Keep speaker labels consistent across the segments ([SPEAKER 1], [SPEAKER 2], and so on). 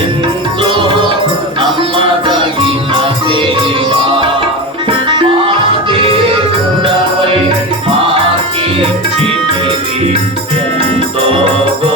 [SPEAKER 1] ఎంతో నమ్మదగిన దేవా మా దేవుడవై మాకి ఎంతో గో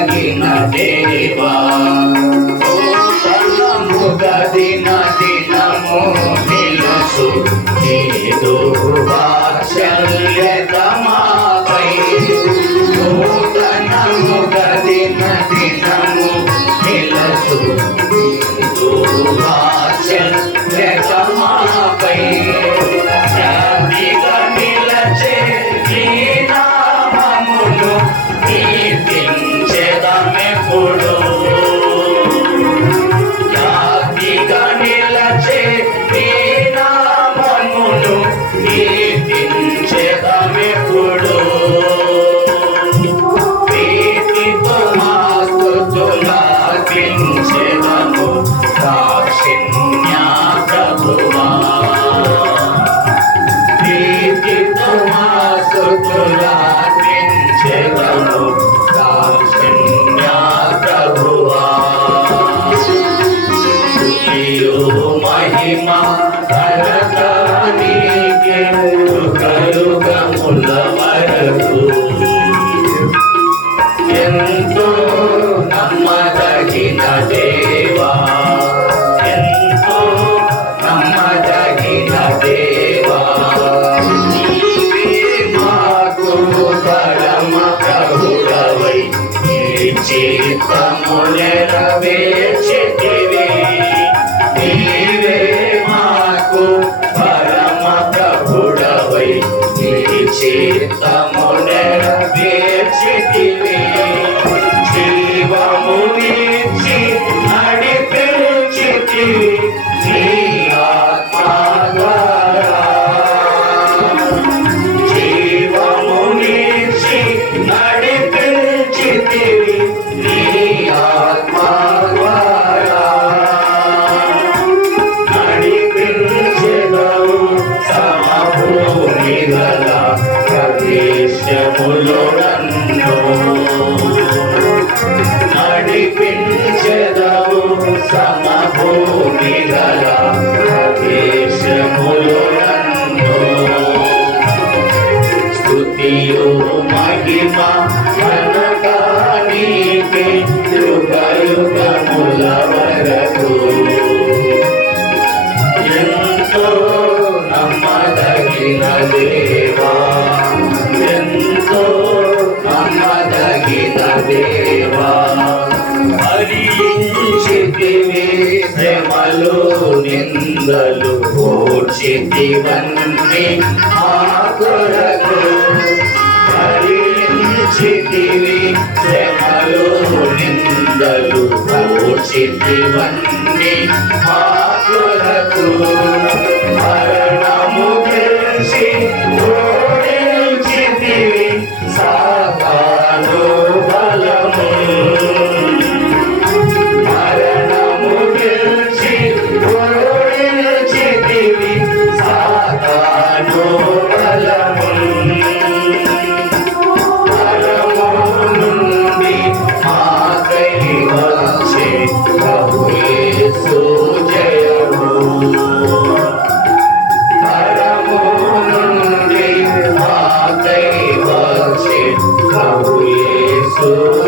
[SPEAKER 1] కలిగిన దేవా. ఓ సలము నిలసు. ఏదో వాత్సల్యతమా. మహిమ భరతానికి కలుగముల వరకు. ఎంతో నమ్మదగిన దేవా ఎంతో నమ్మదగిన దేవా. మాకు పరమ ప్రభుడవై చిత్తము నెరవే. దేశములో నడిపించెదవు సమభూమి గల దేశములో స్తుతియు మహిమ ఘనతానికి యుగయుగముల వరకు ఎంతో నమ్మదగిన దేవా దేవా హరించితివి శ్రమలు నిందలు ఓర్చితివన్నీ మా కొరకు. హరించితివి శ్రమలు నిందలు ఓర్చితివన్నీ మా కొరకు. Thank you.